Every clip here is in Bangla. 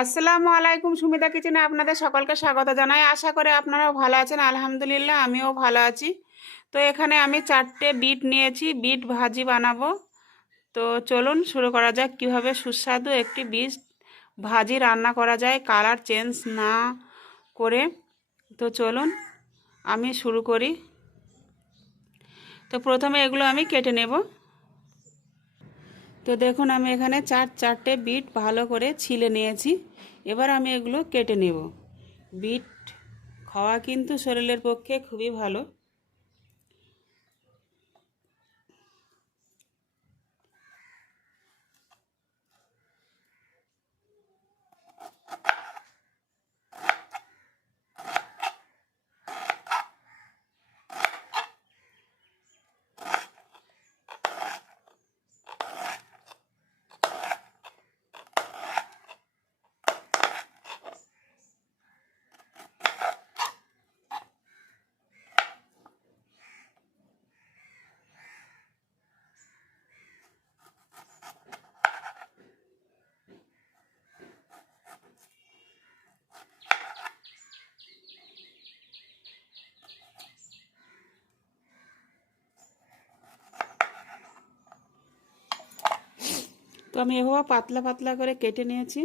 আসসালামু আলাইকুম। সুমিতা কিচেনে আপনাদের সকলকে স্বাগত জানাই। আশা করি আপনারাও ভালো আছেন। আলহামদুলিল্লাহ আমিও ভালো আছি। তো এখানে আমি 4টে বিট নিয়েছি, বিট ভাজি বানাবো। তো চলুন শুরু করা যাক কীভাবে সুস্বাদু একটি বিট ভাজি রান্না করা যায় কালার চেঞ্জ না করে। তো চলুন আমি শুরু করি। তো প্রথমে এগুলো আমি কেটে নেব। তো দেখুন আমি এখানে চারটে বিট ভালো করে ছিলে নিয়েছি। এবার আমি এগুলো কেটে নেব। বিট খাওয়া কিন্তু শরীরের পক্ষে খুবই ভালো। তো আমি এভাবে পাতলা পাতলা করে কেটে নিয়েছি।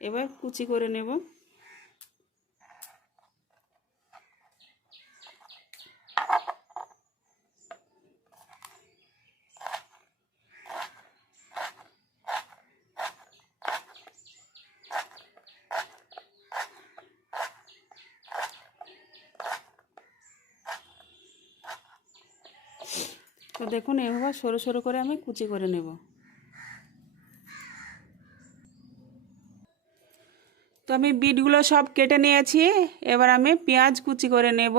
এবার কুচি করে নেব। তো দেখুন এভাবে সরু সরু করে আমি কুচি করে নেব। তো আমি বিটগুলো সব কেটে নিয়েছি। এবার আমি পেঁয়াজ কুচি করে নেব।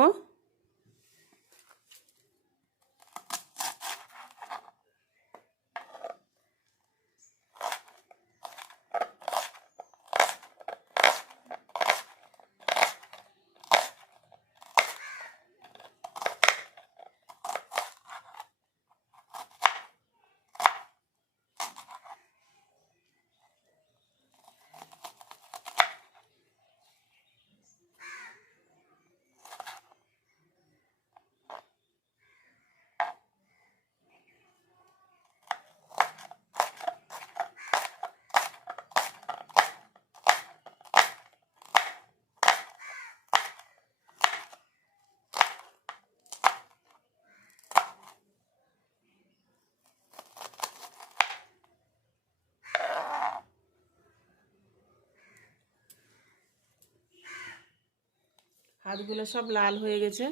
হাতগুলো সব লাল হয়ে গেছে।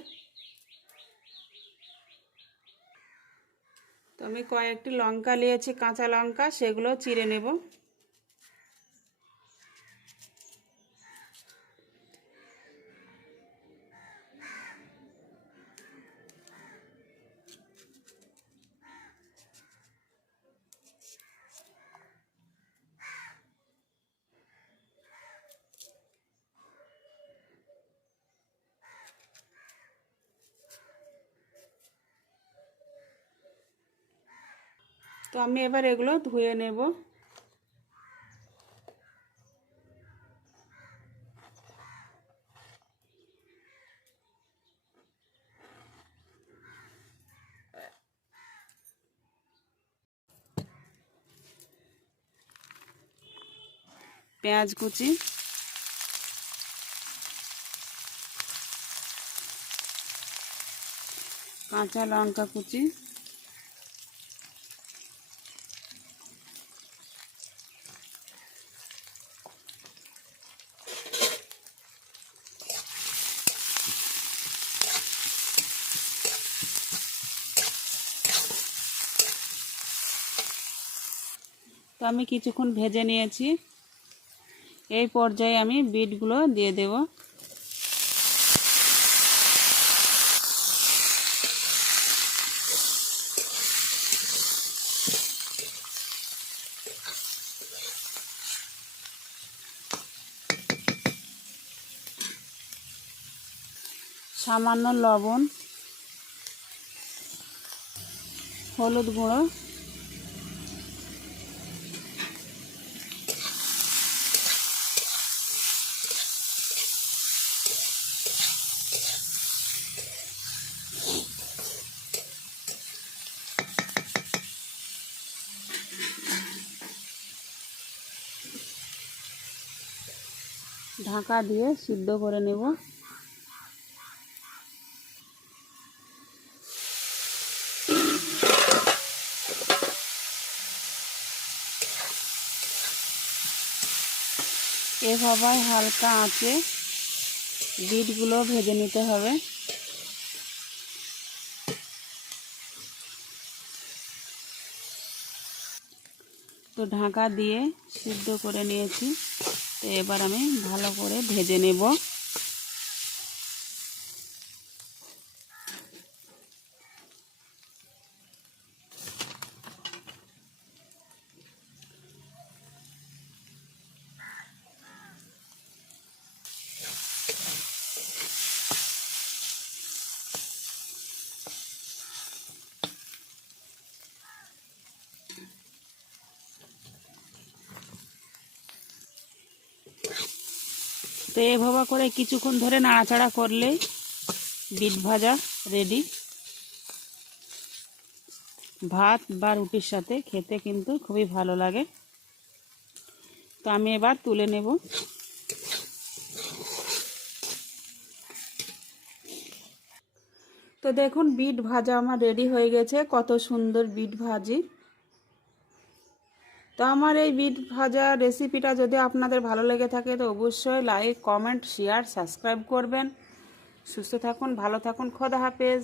তো আমি কয়েকটি লঙ্কা নিয়েছি, কাঁচা লঙ্কা, সেগুলো চিড়ে নেব। তো আমি এবার এগুলো ধুয়ে নেব। পেঁয়াজ কুচি, কাঁচা লঙ্কা কুচি, তো আমি কিছুক্ষণ ভেজে নিয়েছি। এই পর্যায়ে আমি বিটগুলো দিয়ে দেব। সামান্য লবণ, হলুদ গুঁড়ো, ঢাকা দিয়ে সিদ্ধ করে নেব। এভাবে হালকা আঁচে বিটগুলো ভেজে নিতে হবে। তো ঢাকা দিয়ে সিদ্ধ করে নিয়েছি। তো এবার আমি ভালো করে ভেজে নেব। তো এভাবে করে কিছুক্ষণ ধরে নাড়াচাড়া করলে বিট ভাজা রেডি। ভাত বা রুটির সাথে খেতে কিন্তু খুবই ভালো লাগে। তো আমি এবার তুলে নেব। তো দেখুন বিট ভাজা আমার রেডি হয়ে গেছে। কত সুন্দর বিট ভাজি। তো আমার এই বিট ভাজা রেসিপিটা যদি আপনাদের ভালো লেগে থাকে তো অবশ্যই লাইক, কমেন্ট, শেয়ার, সাবস্ক্রাইব করবেন। সুস্থ থাকুন, ভালো থাকুন, খোদা হাফেজ।